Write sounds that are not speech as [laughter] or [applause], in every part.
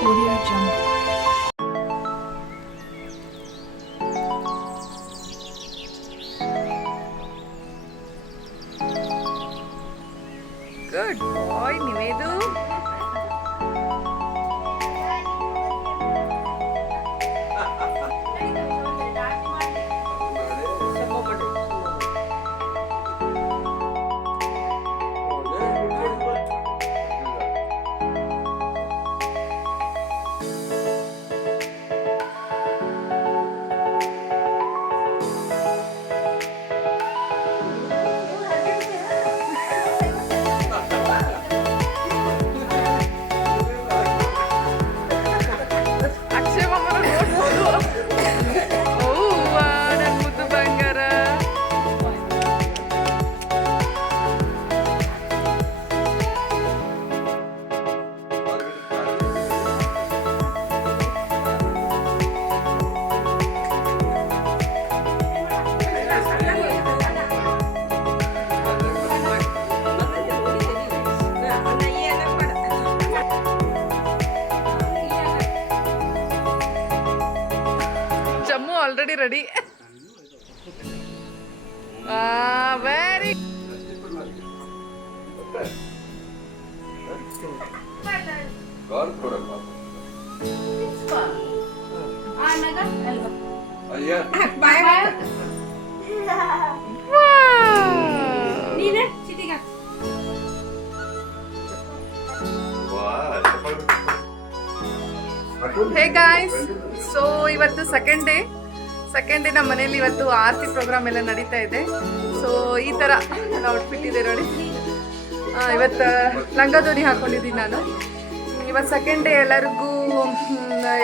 Audio Jungle. Good boy, Nivedu. Jammu already ready [laughs] very call ಕೊಡಪ್ಪ ಅಯ್ಯ ಹೇ guys so ಇವತ್ತು second day second day ನಮ್ಮ ಮನೇಲಿ ಇವತ್ತು ಆರತಿ ಪ್ರೋಗ್ರಾಮ್ ಎಲ್ಲ ನಡೀತಾ ಇದೆ. ಸೊ ಈ ಥರ ಔಟ್ಫಿಟ್ ಇದೆ ನೋಡಿ. ಇವತ್ತು ಲಂಗ ಧ್ವನಿ ಹಾಕೊಂಡಿದ್ದೀನಿ ನಾನು. ಇವತ್ತು ಸೆಕೆಂಡ್ ಡೇ ಎಲ್ಲರಿಗೂ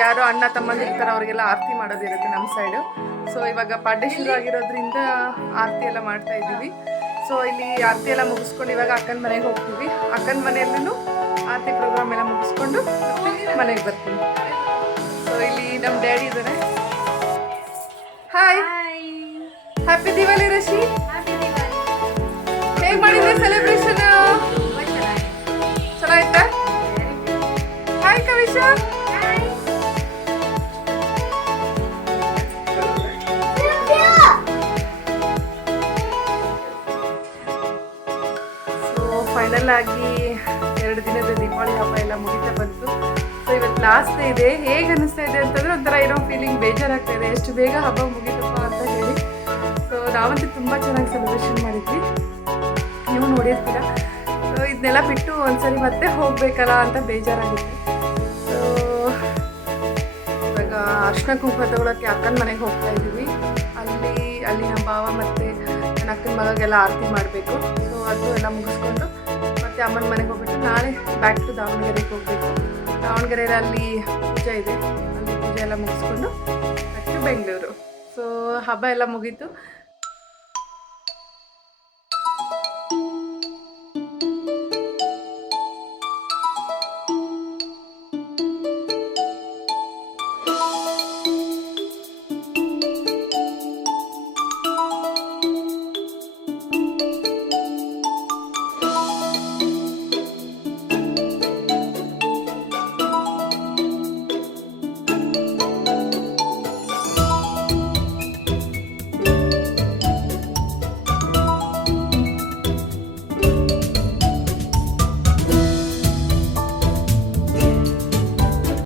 ಯಾರು ಅಣ್ಣ ತಮ್ಮಂದಿರ್ತಾರೆ ಅವರಿಗೆಲ್ಲ ಆರತಿ ಮಾಡೋದಿರುತ್ತೆ ನಮ್ಮ ಸೈಡು ಸೊ ಇವಾಗ ಪಾಡ್ಯ ಶುರು ಆಗಿರೋದ್ರಿಂದ ಆರತಿ ಎಲ್ಲ ಮಾಡ್ತಾ ಇದ್ದೀವಿ. ಸೊ ಇಲ್ಲಿ ಆರತಿ ಎಲ್ಲ ಮುಗಿಸ್ಕೊಂಡು ಇವಾಗ ಅಕ್ಕನ ಮನೆಗೆ ಹೋಗ್ತೀವಿ. ಅಕ್ಕನ ಮನೆಯಲ್ಲೂ ಆರತಿ ಪ್ರೋಗ್ರಾಮ್ ಎಲ್ಲ ಮುಗಿಸ್ಕೊಂಡು ಮನೆಗೆ ಬರ್ತೀನಿ ಸೊ ಇಲ್ಲಿ ನಮ್ಮ ಡ್ಯಾಡಿ ಇದ್ದಾರೆ ಹ್ಯಾಪಿ ದಿವಾಲಿ ರಶಿ ಹೇಗೆ ಮಾಡಿದ್ರಿ ಸೆಲೆಬ್ರೇಷನ್ ಚೆನ್ನಾಯ್ತಾ ಹಾಯ್ ಕವಿಶ ಸೊ ಫೈನಲ್ ಆಗಿ ಎರಡು ದಿನದ ದೀಪಾವಳಿ ಹಬ್ಬ ಎಲ್ಲ ಮುಗಿತಾ ಬಂತು. ಸೊ ಇವತ್ತು ಲಾಸ್ಟ್ ಇದೆ. ಹೇಗೆ ಅನಿಸ್ತಾ ಇದೆ ಅಂತಂದ್ರೆ ಒಂಥರ ಏನೋ ಫೀಲಿಂಗ್ ಬೇಜಾರಾಗ್ತಾ ಇದೆ. ಎಷ್ಟು ಬೇಗ ಹಬ್ಬ ಮುಗಿತಪ್ಪ ನಾವಂತೂ ತುಂಬ ಚೆನ್ನಾಗಿ ಸೆಲೆಬ್ರೇಷನ್ ಮಾಡಿದ್ವಿ. ನೀವು ನೋಡಿರ್ತೀರ. ಸೊ ಇದನ್ನೆಲ್ಲ ಬಿಟ್ಟು ಒಂದ್ಸರಿ ಮತ್ತೆ ಹೋಗಬೇಕಲ್ಲ ಅಂತ ಬೇಜಾರಾಗಿತ್ತು. ಸೊ ಇವಾಗ ಅರ್ಶಿನ ಕುಂಕುಮ ತಗೊಳಕ್ಕೆ ಅಕ್ಕನ ಮನೆಗೆ ಹೋಗ್ತಾ ಇದ್ದೀವಿ. ಅಲ್ಲಿ ಅಲ್ಲಿ ನಮ್ಮ ಭಾವ ಮತ್ತು ನನ್ನ ಅಕ್ಕನ ಮಗಗೆಲ್ಲ ಆರತಿ ಮಾಡಬೇಕು. ಸೊ ಅದು ಎಲ್ಲ ಮುಗಿಸ್ಕೊಂಡು ಮತ್ತೆ ಅಮ್ಮನ ಮನೆಗೆ ಹೋಗ್ಬಿಟ್ಟು ನಾಳೆ ಬ್ಯಾಕ್ ಟು ದಾವಣಗೆರೆಗೆ ಹೋಗಬೇಕು. ದಾವಣಗೆರೆಯಲ್ಲಿ ಅಲ್ಲಿ ಪೂಜೆ ಇದೆ. ಅಲ್ಲಿ ಪೂಜೆ ಎಲ್ಲ ಮುಗಿಸ್ಕೊಂಡು ಬ್ಯಾಕ್ ಬೆಂಗಳೂರು. ಸೊ ಹಬ್ಬ ಎಲ್ಲ ಮುಗೀತು.